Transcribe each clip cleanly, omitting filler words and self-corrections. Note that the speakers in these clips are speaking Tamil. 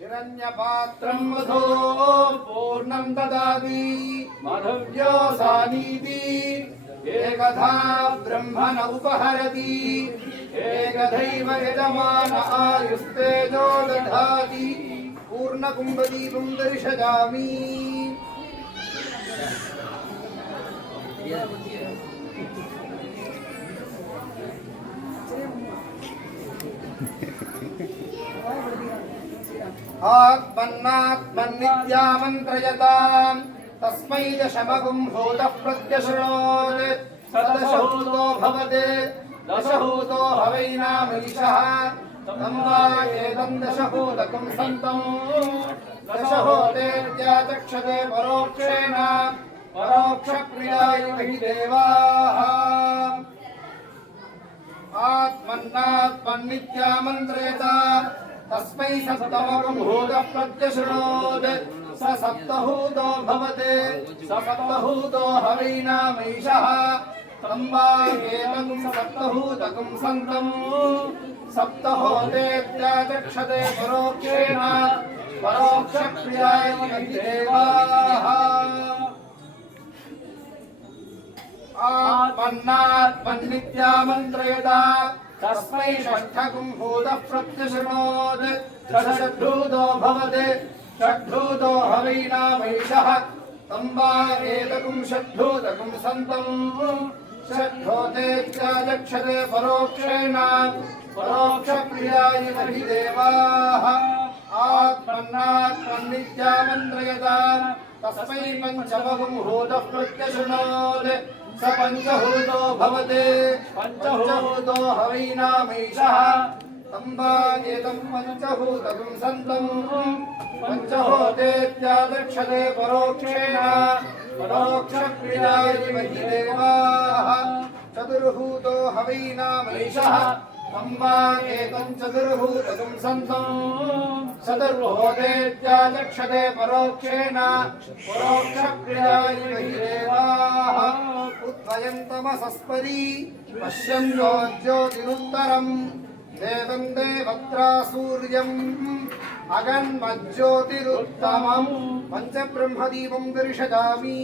हिरण्यपात्रं मधो पूर्णं ददाति माधव्यो सानीति एकधा ब्रह्मण उपहरति एकदैव यजमान आयुस्तेजो दधाति पूर्णकुम्भदीपं दर्शयामि आत्मन्नात्मन्नित्यामन्त्रयताम् तस्मै दशमगुं भूतः प्रत्यशृणोत् सदशहूतो भवते दशहूतो हवैनामीशः तं वा एतं दशहूतकं सन्तं दशहूतेर्याचक्षते परोक्षेण परोक्षप्रियाय हि देवाः आत्मन्नात्मन्नित्यामन्त्रयताम् तस्मै सप्तमगुं भूतः प्रत्यशृणोत् स सप्तहूतो भवते स सप्तहूतो हवैनामीशः तं वा एतं सप्तहूतकं सन्तं सप्तहोतेत्याचक्षते परोक्षेण परोक्षप्रियाय हि देवाः आत्मन्नात्मन्नित्यामन्त्रयता तस्मै षष्ठगुं भूतः प्रत्यशृणोत् षड्भूतो भवते षड्भूतो हवैनामीशः तं वा एतगुं षड्भूतकं सन्तं षड्भूतेत्याचक्षते परोक्षेण परोक्षप्रियाय हि देवाः आत्मन्नात्मन्नित्यामन्त्रयता तस्मै पञ्चमगुं भूतः प्रत्यशृणोत् स पञ्चभूतो भवते पञ्चभूतो हवैनामीशः तं वा एतं पञ्चभूतकं सन्तं पञ्चहोतेत्याचक्षते परोक्षेण परोक्षप्रियाय हि देवाः चतुर्भूतो हवैनामीशः तं वा एतं चतुर्भूतकं सन्तं चतुर्भूतेत्याचक्षते परोक्षेण परोक्षप्रियाय हि देवाः उद्भयन्तमसस्परि पश्यन्तो ज्योतिरुत्तरम् देवं देवत्रा सूर्यम् अगन्मज्योतिरुत्तमम् पञ्चब्रह्मदीपं दर्शयामि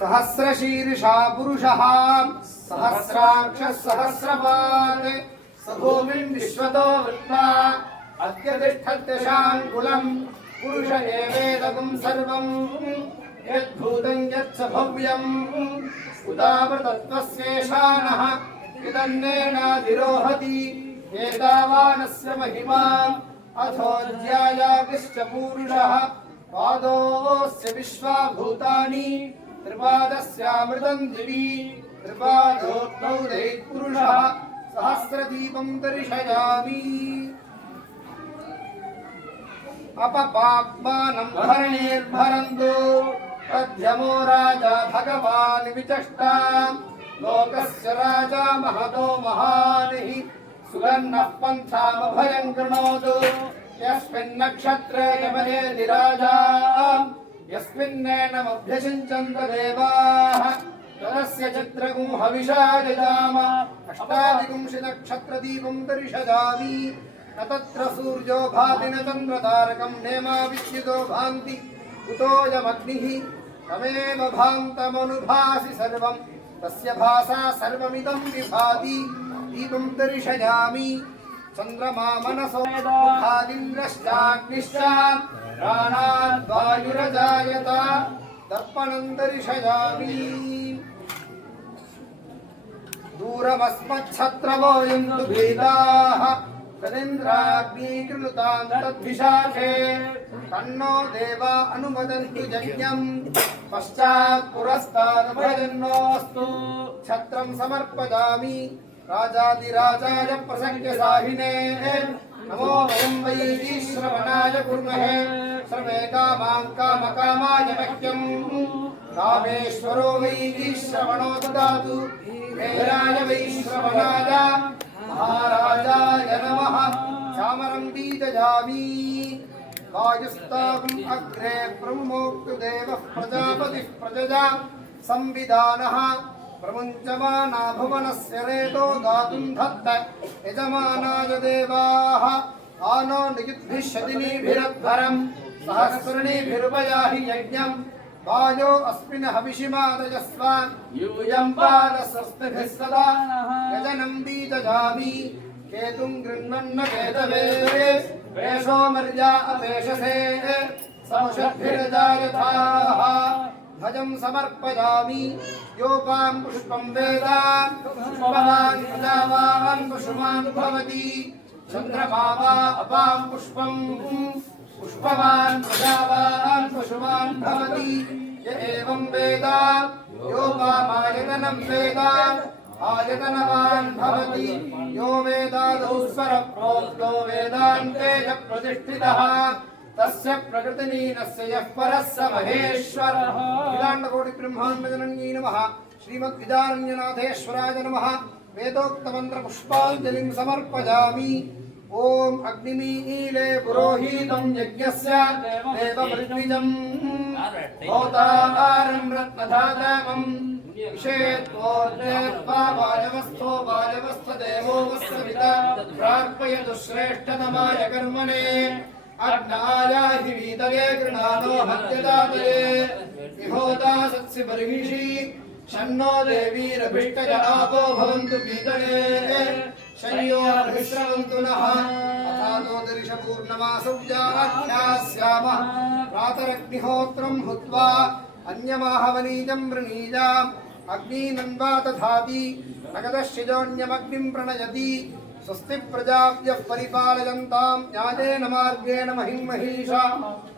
सहस्रशीर्षा पुरुषः सहस्राक्षः सहस्रपात् स भूमिं विश्वतो वृत्त्वा अद्य तिष्ठत्यशाङ्कुलं पुरुष एवेदगुं सर्वं यद्भूतं यच्च भव्यम् उदावृतत्वस्येषानः यदन्नेनाधिरोहति एतावानस्य महिमा अथोऽध्यायागिश्च पूरुषः पादोऽस्य विश्वाभूतानि त्रिपादस्यामृतं दिवि त्रिपादोक्तौ दैत्पुरुषः सहस्रदीपं दर्शयामि अपपाप्मानं भरणीर्भरन्तु तद्यमो राजा भगवान् विचष्टां लोकस्य राजा महतो महानिः सुगन्नः पन्थामभयं कृणोतु यस्मिन्नक्षत्रे यमनेति राजा यस्मिन्नेनमभ्यषिञ्चन्त देवाः तदस्य चित्रगुं हविषा यजाम अष्टादिगुंशनक्षत्रदीपं दर्शयामि न तत्र सूर्यो भाति न चन्द्रतारकं नेमा विद्युतो भान्ति कुतोऽयमग्निः तमेव भान्तमनुभासि सर्वं तस्य भासा सर्वमिदं विभाति दीपं दर्शयामि चन्द्रमा मनसो मुखादिन्द्रश्चाग्निश्च प्राणाद्वायुरजायत दर्पणं दर्शयामि दूरमस्मच्छत्रवो यन्तु भेदाः तदिन्द्राग्नीकृतां तद्विशाखे तन्नो देवा अनुमदन्तु यज्ञं पश्चात् पुरस्तादभजन्नोऽस्तु छत्रं समर्पयामि राजाधिराजाय प्रसङ्ख्यसाहिने नमो वयं वै श्रवणाय कुर्महे सर्वे कामां कामकामाय मह्यं कामेश्वरो वै श्रवणो ददातु वेदाय वै श्रवणाय महाराजाय नमः चामरं बीजयामि वायुस्तावम् अग्रे ब्रह्मोक्तु देवः प्रजापतिः प्रजया संविधानः प्रमुञ्चमाना भुवनस्य रेतो गातुं धत्त यजमानाय देवाः आनो नियुद्भिः शतिनीभिरध्वरं सहस्रणीभिरुपयाहि यज्ञं वायो अस्मिन् हविषिमादयस्व यूयं पादस्वस्तिभिः सदा यजनं बीजयामि केतुं गृह्णन्न केतवे वेषो मर्या अपेशसे संषद्भिरजायथाः भजं समर्पयामि योपां पुष्पं वेद पुष्पवान् प्रजावान् पशुमान् भवति चन्द्रमा वा अपां पुष्पं पुष्पवान् प्रजावान् पशुमान् भवति य एवं वेद योपामायतनं वेद आयतनवान् भवति यो वेदादौ स्वरप्रोक्तो वेदान्ते च प्रतिष्ठितः तस्य प्रकृतिलीनस्य यः परः स महेश्वरः अखिलाण्डकोटि ब्रह्माण्डजनन्यै नमः श्रीमद्विदारण्यनाथेश्वराय नमः वेदोक्तमन्त्रपुष्पाञ्जलिं समर्पयामि ॐ अग्निमीले पुरोहितं यज्ञस्य देवमृत्विजं होतारं रत्नधातमं विषेत्वोर्जेत्वा वायवस्थो वायवस्थदेवो वस्सविता प्रार्पयतु श्रेष्ठतमाय कर्मणे अग्नायाहि वीतये गृणानो हत्यदातये विहोता सत्सि बर्हिषि शन्नो देवीरभिष्टज आपो भवन्तु पीतये शय्योर्भिश्रवन्तु नः अथातो दर्शपूर्णमासौ जाख्यास्यामः प्रातरग्निहोत्रं हुत्वा अन्यमाहवनीजं वृणीजाम् अग्नीनन्वा तथापि नगदश्चिजोऽन्यमग्निं प्रणयति स्वस्ति प्रजाभ्यः परिपालयन्तां न्यायेन मार्गेण महिं महिषा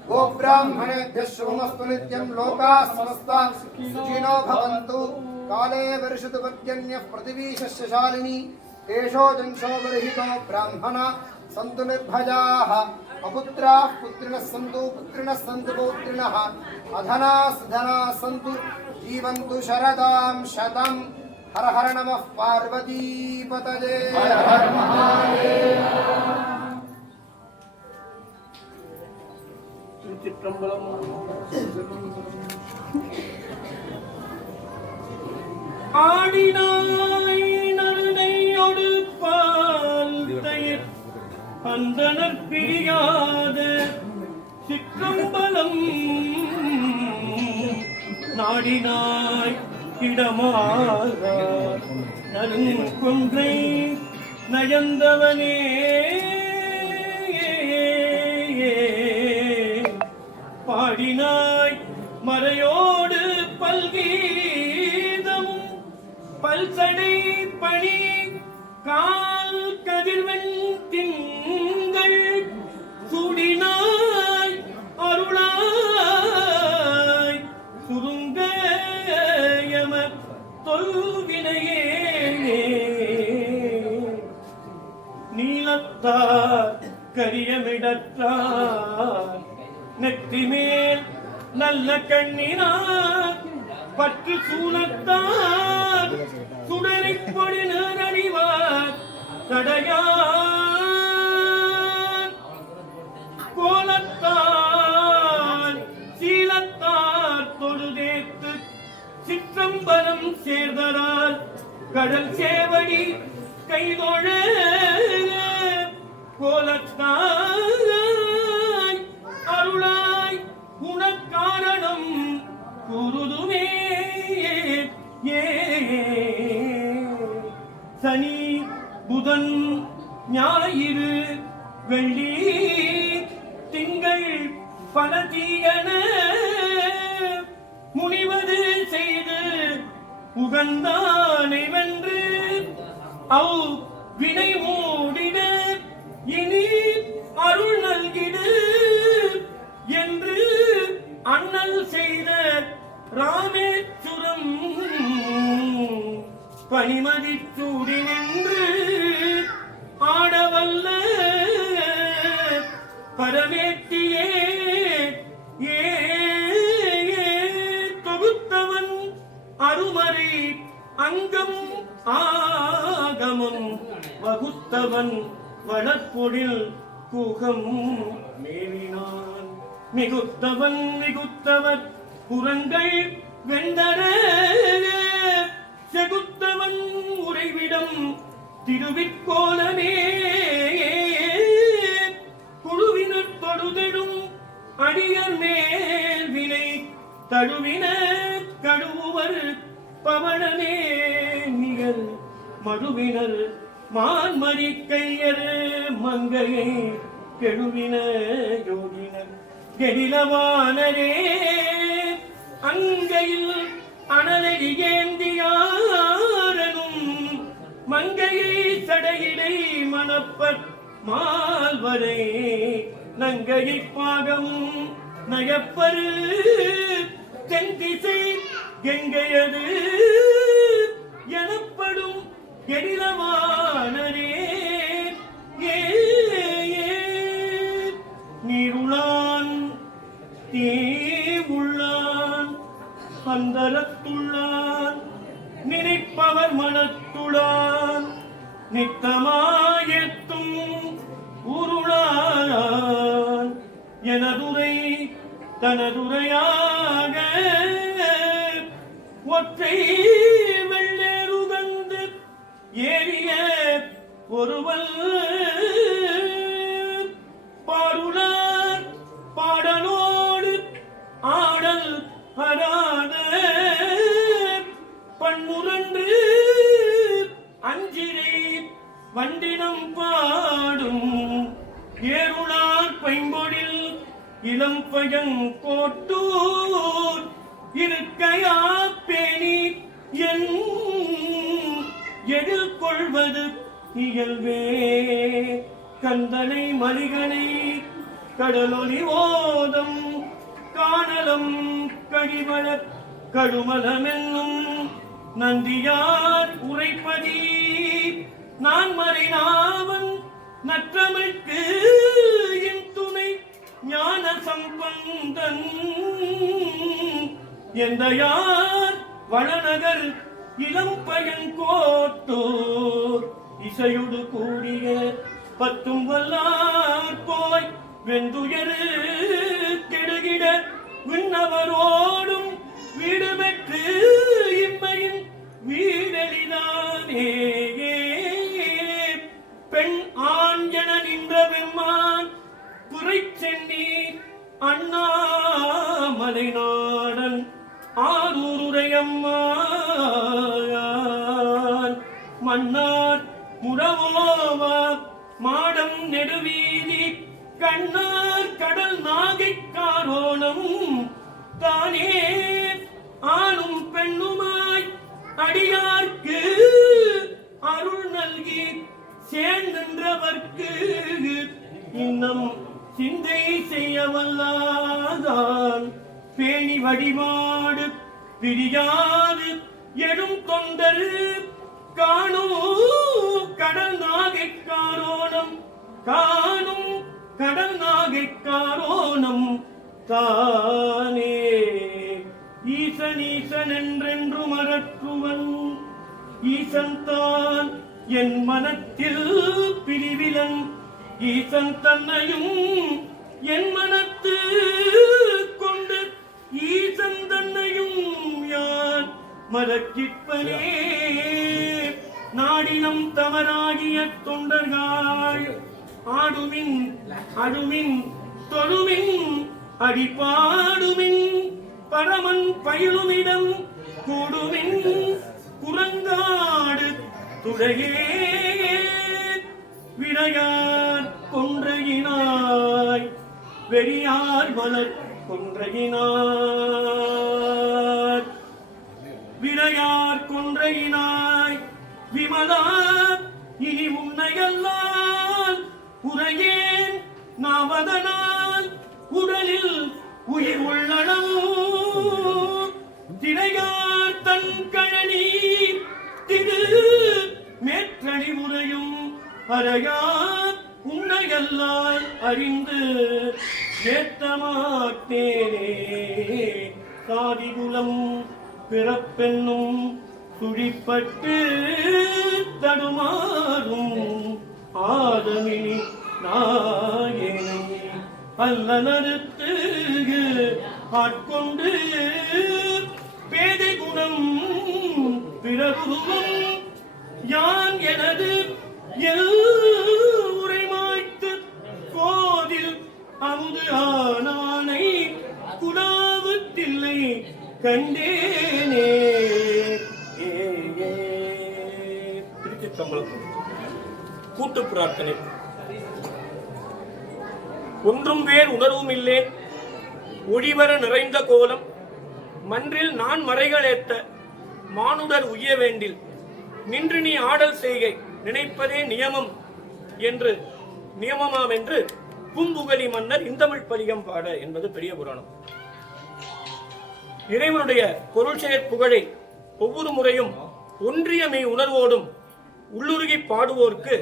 गोब्राह्मणेभ्यः शुभमस्तु नित्यं लोकाः समस्ताः सुखिनो भवन्तु काले वर्षतु पर्जन्यः पृथिवी शस्यशालिनी केशो जंशो बर्हितो ब्राह्मण सन्तु निर्भयाः अपुत्राः पुत्रिणः सन्तु पौत्रिणः अधनाः सुधनाः सन्तु जीवन्तु शरदां शतं हर हर नमः पार्वतीपतये हर हर महादेव ஆடினாய் நறுநெய்யொடு பால் தயிர் அந்தணர் பிரியாத சிற்றம்பலம் நாடினாய் இடமாக நறுங்குன்றை நயந்தவனே பாடினாய் மறையோடு பல்கீதமும் பல்சடை பணி கால் கதிர்வெண் திங்கள் சூடினாய் அருளாய் சுருங்க யம தொல்வினையே நீலத்தார் கரியமிடற்றார் நெற்றிமேல் நல்ல கண்ணினார் பற்று சூலத்தார் சுடரை பொழினர் அறிவார் தடையார் கோலத்தார் சீலத்தார் தொழுதேத்து சிற்றம்பலம் சேர்தரால் கடல் சேவடி கைதொழ கோலத்தாய் அருளாய் குணக்காரணம் குருதுமே சனி புதன் ஞாயிறு வெள்ளி திங்கள் பல தீயன முனிவது செய்து உகந்தானை வென்று அவ் வினை மூடின இனி அருள் நல்கிடு என்று அண்ணல் செய்த ராமேச்சுரம் பனிமதி சூடி நின்று ஆடவல்ல பரமேத்தியே தொகுத்தவன் அருமறை அங்கம் ஆகமம் வகுத்தவன் வளப்பொழில் குகம் மேலினான் மிகுத்தவன் மிகுத்தவர் புறங்கள் வெந்தர செகுத்தவன் உறைவிடம் திருவிற்கோலமே குழுவினர் தொடுதிடும் அடியர் மேல் வினை தழுவின கழுவுவர் பவனமே நிகழ் மழுவினர் மான்மறி கையர் மங்கையை கெழுவின யோகினர் கெடிலவானரே அங்கையில் அனலடி ஏந்தியாரனும் மங்கையை சடையிடை மணப்பற் மால்வரை நங்கையை பாகமும் நயப்பரு தென்திசை கெங்கையது எனப்படும் கெடிலவானரே நீருளான் தீ உள்ளான் அந்தரத்துள்ளான் நினைப்பவர் மனத்துளான் நித்தமாயத்தும் உருளான் எனதுரை தனதுரையாக ஒற்றை வெள்ளேறுகந்து ஏறிய ஒருவல் பாருளார் பாடலோடு ஆடல் அராத பன்முரண்டு அஞ்சிரை வண்டினம் பாடும் ஏருளார் பைம்பொழில் இளம் பயன் கோட்டூர் இருக்கையா பேணி என் எதிர்கொள்வது இயல்வே கந்தனை மலிகனை கடலொலி ஓதம் காணலம் கழிவளர் கழுமலமென்னும் நந்தியார் உரைப்பதி நான் மறைநாவன் நற்றமிழ்க்கு என் துணை ஞான சம்பந்தன் எந்த யார் வளநகர் இளம் பயன் கோட்டோர் இசையுடு கூடிய பத்தும் வல்லார் போய் வெந்துயரு கெடுகிட விண்ணவரோடும் வீடு பெற்று இம்மையின் வீடெளிதானே பெண் ஆண் என நின்ற வெம்மான் புரை சென்னி அண்ணாமலை நாடன் ஆரூருரையம்மான் மன்னார் முடவோவா மாடம் நெடுவீதி கண்ணார் கடல் நாகைக்காரோணம் தானே ஆணும் பெண்ணுமாய் அடியார்க்கு அருள் நல்கி சேர்ந்தவர்க்கு இன்னும் சிந்தை செய்யவல்லாதான் பேணி வழிபாடு பிரியாது எடும் தொண்டரு காணும் கடல் நாகைக்காரோணம் காணும் கடல் நாகைக்காரோணம் தானே ஈசன் ஈசன் என்றென்று மறக்குவன் ஈசன் தான் என் மனத்தில் பிரிவிலன் ஈசன் தன்னையும் என் மனத்து கொண்டு ஈசன் தன்னையும் யான் மறக்கிற்பனே நாடினம் தவறாகிய தொண்டர்கள் ஆடுமின் அழுமின் தொழுமின் அடிப்பாடுமின் பரமன் பயிலுமிடம் கூடுமின் குரங்காடு துடையே விடையார் கொன்றையினாய் வெறியார் மலர் கொன்றையினார் விடையார் கொன்றையினாய் விமலா இனி உன்னையல்லால் உற நாவதனால் உடலில் உயிர் உள்ளளவு திரையார் தன் கழனி திரு மேற்றடி உரையும் அறையார் உன்னையல்லால் அறிந்து ஏத்தமாட்டேனே சாதிகுலம் பிறப்பென்னும் சுழிப்பட்டு தடுமாறும் ஆதமினி நாயனை அல்லனறுத்து ஆட்கொண்டு பேதை குணம் பிறருவும் யான் எனது உரைமாய்த்து கோதில் அமுது ஆனானை குடாவுத்தில்லை கண்டேனே. திருச்சிற்றம்பலம். கூட்டு பிரார்த்தனை. ஒன்றும் வேறு உணர்வும் இல்லேன் ஒளிவர நிறைந்த கோலம் மன்றில் நான் மறைகள் ஏத்த மானுடர் உய்ய வேண்டில் நின்று நீ ஆடல் செய்கை நினைப்பதே நியமம் என்று நியமமாம் என்று பூம்புகலி மன்னர் இந்தமிழ் பதிகம் பாட என்பது பெரிய புராணம். இறைவனுடைய பொருள் செயற் புகழை ஒவ்வொரு முறையும் ஒன்றிய மெய் உணர்வோடும் உள்ளுருகி பாடுவோர்க்கு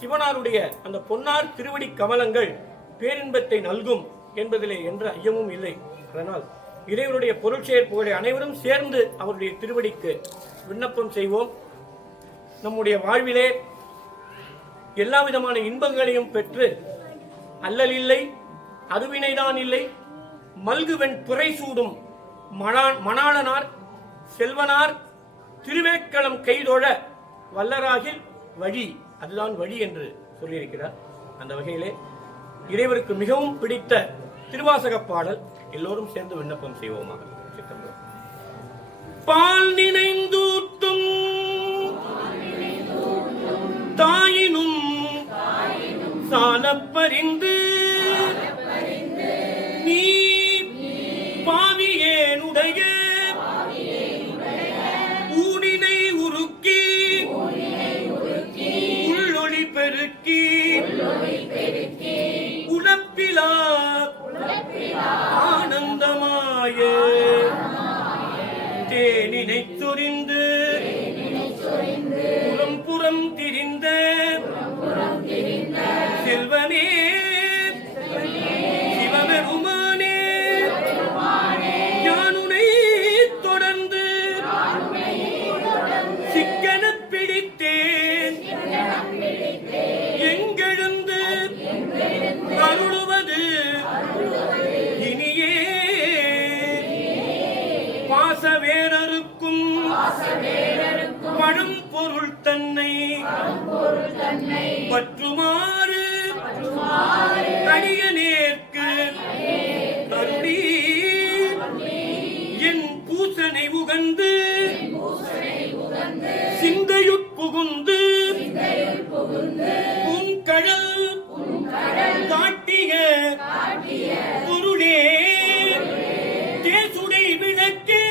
சிவனாருடைய அந்த பொன்னார் திருவடி கமலங்கள் பேரின்பத்தை நல்கும் என்பதிலே என்ற ஐயமும் இல்லை. அதனால் இறைவனுடைய பொருள் செயற் புகழை அனைவரும் சேர்ந்து அவருடைய திருவடிக்கு விண்ணப்பம் செய்வோம். நம்முடைய வாழ்விலே எல்லா விதமான இன்பங்களையும் பெற்று அல்லல் இல்லை, அருவினைதான் இல்லை, மல்குவெண் புரை சூடும் மணாளனார் செல்வனார் திருவேக்களம் கைதொழ வல்லராகில் வழி, அதுதான் வழி என்று சொல்லியிருக்கிறார். அந்த வகையிலே இறைவருக்கு மிகவும் பிடித்த திருவாசக பாடல் எல்லோரும் சேர்ந்து விண்ணப்பம் செய்வோமாக. பால் நினைந்தூட்டும் தாயினும் சாலப்பறிந்து நீ பாவியேனுடைய ஊனினை உருக்கி உள்ளொளி பெருக்கி உலப்பிலா ஆனந்தமாய தேனினை சொரிந்து புறம் புறம் திரிந்த செல்வமே சிவபெருமானே யானுனை தொடர்ந்து சிக்கன பிடித்தேன் எங்கெழுந்து அருளுவது இனியே பாசவேரருக்கும் படும் பொருள் தன்னை பற்றுமாறு அடியனேற்கு அருளி என் பூசனை உகந்து சிந்தையுட்புகுந்து பூங்கடல் காட்டிய பொருளே தேசுடை விளக்கே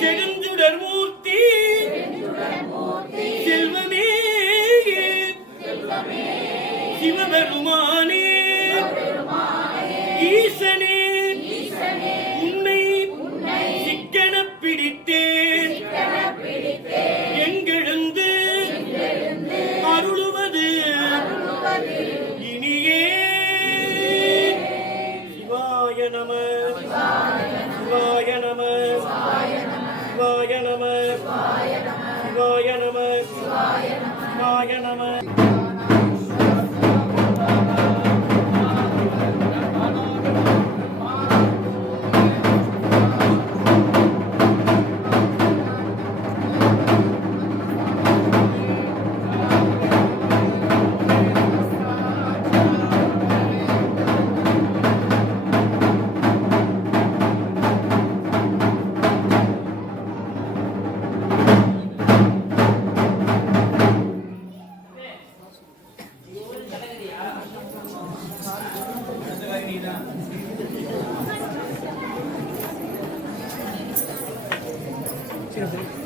செழுஞ்சுடர் மூர்த்தி செல்வமே சிவபெருமானே ஈசனே உன்னை சிக்கன பிடித்தேன் எங்கெழுந்து அருளுவது இனியே. சிவாய நம சிவாய நம சிவாய நம சிவாய நம சிவாய நம. Gracias.